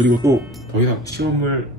그리고 또 더 이상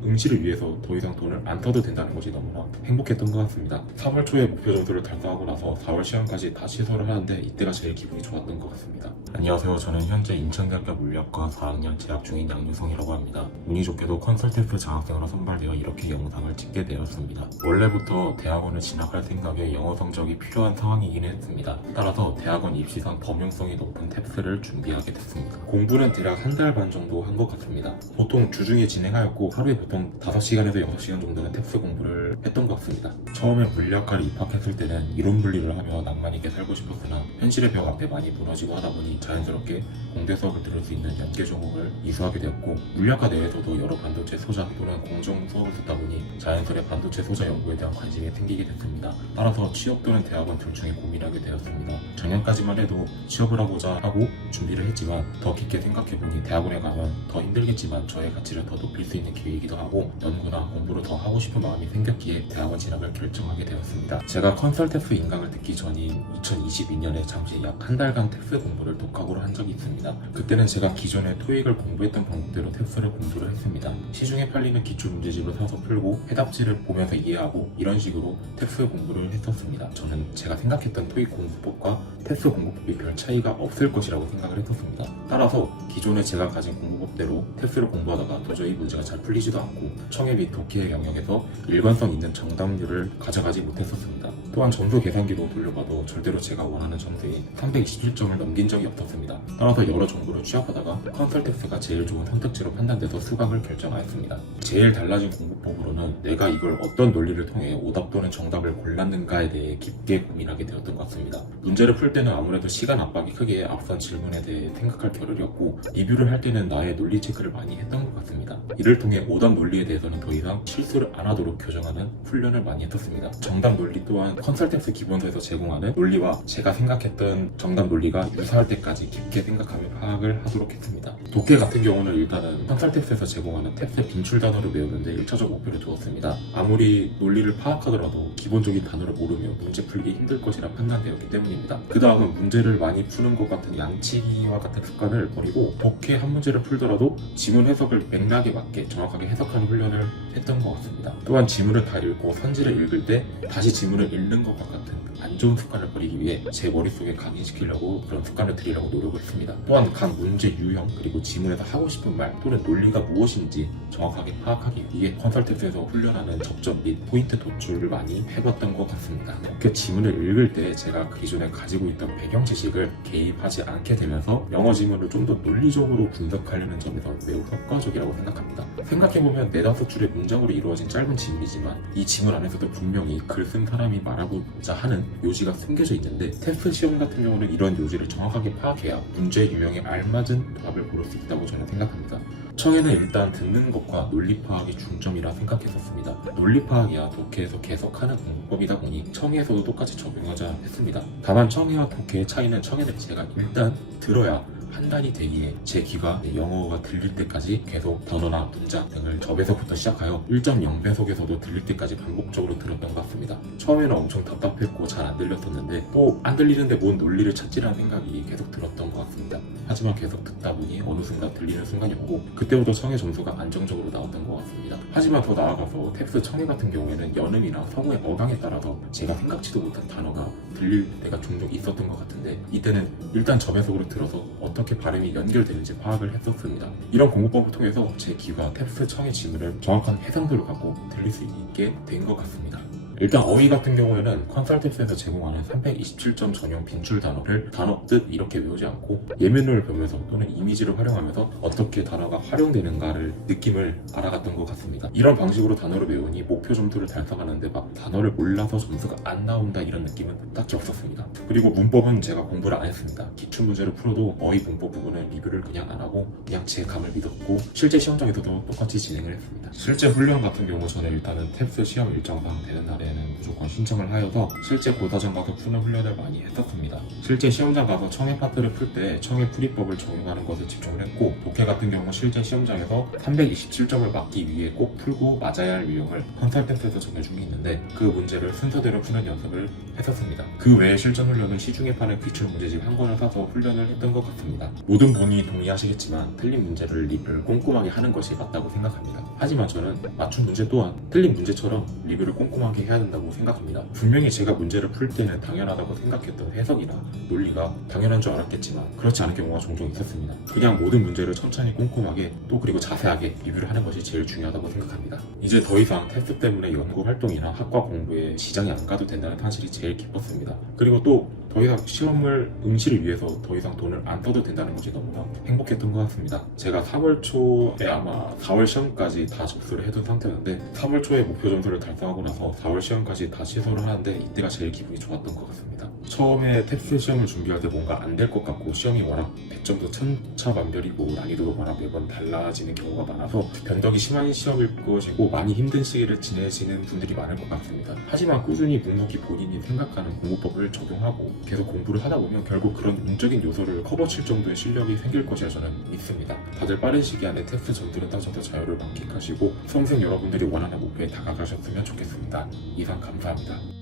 응시를 위해서 더 이상 돈을 안 써도 된다는 것이 너무나 행복했던 것 같습니다. 3월 초에 목표 점수를 달성하고 나서 4월 시험까지 다 취소를 하는데 이때가 제일 기분이 좋았던 것 같습니다. 안녕하세요. 저는 현재 인천대학교 물리학과 4학년 재학 중인 양유성이라고 합니다. 운이 좋게도 컨설턴트 장학생으로 선발되어 이렇게 영상을 찍게 되었습니다. 원래부터 대학원을 진학할 생각에 영어 성적이 필요한 상황이긴 했습니다. 따라서 대학원 입시상 범용성이 높은 탭스를 준비하게 됐습니다. 공부는 대략 한 달 반 정도 한 것 같습니다. 보통 주중에 진행하였고 하루에 보통 5시간에서 6시간 정도는 탭스 공부를 했던 것 같습니다. 처음에 물리학과를 입학했을 때는 이론 분리를 하며 낭만 있게 살고 싶었으나 현실의 벽 앞에 많이 무너지고 하다 보니 자연스럽게 공대 수업을 들을 수 있는 연계 종목을 이수하게 되었고, 물리학과 내에서도 여러 반도체 소자 또는 공정 수업을 듣다 보니 자연스레 반도체 소자 연구에 대한 관심이 생기게 됐습니다. 따라서 취업 또는 대학원 둘 중에 고민하게 되었습니다. 작년까지만 해도 취업을 하고자 하고 준비를 했지만 더 깊게 생각해보니 대학원에 가면 더 힘들겠지만 저의 가치를 더 높일 수 있는 기회이기도 하고 연구나 공부를 더 하고 싶은 마음이 생겼기에 대학원 진학을 결정하게 되었습니다. 제가 컨설턴트 인강을 듣기 전인 2022년에 잠시 약 한 달간 탭스 공부를 독학으로 한 적이 있습니다. 그때는 제가 기존에 토익을 공부했던 방법대로 탭스를 공부를 했습니다. 시중에 팔리는 기출문제집을 사서 풀고 해답지를 보면서 이해하고 이런 식으로 탭스 공부를 했었습니다. 저는 제가 생각했던 토익 공부법과 탭스 공부법이 별 차이가 없을 것이라고 생각을 했었습니다. 따라서 기존에 제가 가진 공부법대로 탭스를 공부하다가 도저히 문제가 잘 풀리지도 않고 청해 및 독해의 영역에서 일관성 있는 정답률을 가져가지 못했었습니다. 또한 점수 계산기도 돌려봐도 절대로 제가 원하는 점수인 327점을 넘긴 적이 없었습니다. 따라서 여러 정보를 취합하다가 컨설턴트가 제일 좋은 선택지로 판단돼서 수강을 결정하였습니다. 제일 달라진 공부법으로는 내가 이걸 어떤 논리를 통해 오답 또는 정답을 골랐는가에 대해 깊게 고민하게 되었던 것 같습니다. 문제를 풀 때는 아무래도 시간 압박이 크게 앞선 질문에 대해 생각할 겨를이었고, 리뷰를 할 때는 나의 논리 체크를 많이 했던 것 같습니다. 이를 통해 오답 논리에 대해서는 더 이상 실수를 안 하도록 교정하는 훈련을 많이 했었습니다. 정답 논리 또한 컨설턴트 기본서에서 제공하는 논리와 제가 생각했던 정답 논리가 유사할 때까지 깊게 생각하며 파악을 하도록 했습니다. 독해 같은 경우는 일단은 컨설턴트에서 제공하는 탭스 빈출 단어를 외우는데 1차적 목표를 두었습니다. 아무리 논리를 파악하더라도 기본적인 단어를 모르면 문제 풀기 힘들 것이라 판단되었기 때문입니다. 그 다음은 문제를 많이 푸는 것 같은 양치기와 같은 습관을 버리고 독해 한 문제를 풀더라도 지문 해석을 맥락에 맞게 정확하게 해석하는 훈련을 했던 것 같습니다. 또한 지문을 다 읽고 선지를 읽을 때 다시 지문을 읽는 것과 같은 안 좋은 습관을 버리기 위해 제 머릿속에 각인시키려고 그런 습관을 들이려고 노력을 했습니다. 또한 각 문제 유형 그리고 지문에서 하고 싶은 말 또는 논리가 무엇인지 정확하게 파악하기 위해 컨설턴트에서 훈련하는 접점 및 포인트 도출을 많이 해봤던 것 같습니다. 그 지문을 읽을 때 제가 기존에 가지고 있던 배경 지식을 개입하지 않게 되면서 영어 지문을 좀 더 논리적으로 분석하려는 점에서 매우 효과적이라고 생각합니다. 생각해보면 4-5줄의 문장으로 이루어진 짧은 지문이지만 이 지문 안에서도 분명히 글 쓴 사람이 말하고자 하는 요지가 숨겨져 있는데, 탭스 시험 같은 경우는 이런 요지를 정확하게 파악해야 문제 유형에 알맞은 답을 고를 수 있다고 저는 생각합니다. 청해는 일단 듣는 것과 논리 파악이 중점이라 생각했었습니다. 논리 파악이야 독해에서 계속하는 공부법이다 보니 청해에서도 똑같이 적용하자 했습니다. 다만 청해와 독해의 차이는 청해는 제가 일단 들어야 판단이 되기에 제 귀가 영어가 들릴 때까지 계속 단어나 문장 등을 접에서부터 시작하여 1.0배속에서도 들릴 때까지 반복적으로 들었던 것 같습니다. 처음에는 엄청 답답했고 잘 안 들렸었는데 또 안 들리는데 뭔 논리를 찾지라는 생각이 계속 들었던 것 같습니다. 하지만 계속 듣다 보니 어느 순간 들리는 순간이 오고 그때부터 청해 점수가 안정적으로 나왔던 것 같습니다. 하지만 더 나아가서 탭스 청해 같은 경우에는 연음이나 성우의 어강에 따라서 제가 생각지도 못한 단어가 들릴 때가 종종 있었던 것 같은데, 이때는 일단 접해석으로 들어서 어떻게 발음이 연결되는지 파악을 했었습니다. 이런 공부법을 통해서 제 귀가 탭스 청해 지문을 정확한 해상도를 갖고 들릴 수 있게 된 것 같습니다. 일단 어휘 같은 경우에는 컨설턴트에서 제공하는 327점 전용 빈출 단어를 단어 뜻 이렇게 외우지 않고 예문을 보면서 또는 이미지를 활용하면서 어떻게 단어가 활용되는가를 느낌을 알아갔던 것 같습니다. 이런 방식으로 단어를 외우니 목표 점수를 달성하는데 막 단어를 몰라서 점수가 안 나온다 이런 느낌은 딱히 없었습니다. 그리고 문법은 제가 공부를 안 했습니다. 기출 문제를 풀어도 어휘 문법 부분은 리뷰를 그냥 안 하고 그냥 제 감을 믿었고 실제 시험장에서도 똑같이 진행을 했습니다. 실제 훈련 같은 경우 저는 일단은 탭스 시험 일정상 되는 날에 때는 무조건 신청을 하여서 실제 고사장 가서 푸는 훈련을 많이 했었습니다. 실제 시험장 가서 청해 파트를 풀 때 청해 풀이법을 적용하는 것에 집중을 했고, 독해 같은 경우 실제 시험장에서 327점을 맞기 위해 꼭 풀고 맞아야 할 유형을 컨설턴트에서 정해준 게 있는데, 그 문제를 순서대로 푸는 연습을 했었습니다. 그 외에 실전 훈련은 시중에 파는 기출 문제집 한 권을 사서 훈련을 했던 것 같습니다. 모든 분이 동의하시겠지만 틀린 문제를 리뷰를 꼼꼼하게 하는 것이 맞다고 생각합니다. 하지만 저는 맞춘 문제 또한 틀린 문제처럼 리뷰를 꼼꼼하게 해야 된다고 생각합니다. 분명히 제가 문제를 풀 때는 당연하다고 생각했던 해석이나 논리가 당연한 줄 알았겠지만 그렇지 않은 경우가 종종 있었습니다. 그냥 모든 문제를 천천히 꼼꼼하게 또 그리고 자세하게 리뷰를 하는 것이 제일 중요하다고 생각합니다. 이제 더 이상 테스트 때문에 연구 활동이나 학과 공부에 지장이 안 가도 된다는 사실이 제일 기뻤습니다. 그리고 또 더 이상 시험을 응시를 위해서 더 이상 돈을 안 써도 된다는 것이 너무나 행복했던 것 같습니다. 제가 3월 초에 아마 4월 시험까지 다 접수를 해둔 상태였는데 3월 초에 목표 점수를 달성하고 나서 4월 시험까지 다 취소를 하는데 이때가 제일 기분이 좋았던 것 같습니다. 처음에 테스트 시험을 준비할 때 뭔가 안 될 것 같고 시험이 워낙 배점도 천차만별이고 난이도도 워낙 매번 달라지는 경우가 많아서 변덕이 심한 시험일 것이고 많이 힘든 시기를 지내시는 분들이 많을 것 같습니다. 하지만 꾸준히 묵묵히 본인이 생각하는 공부법을 적용하고 계속 공부를 하다 보면 결국 그런 운적인 요소를 커버칠 정도의 실력이 생길 것이라 저는 믿습니다. 다들 빠른 시기 안에 테스트 점수를 따셔서 자유를 만끽하시고 수험생 여러분들이 원하는 목표에 다가가셨으면 좋겠습니다. 이상 감사합니다.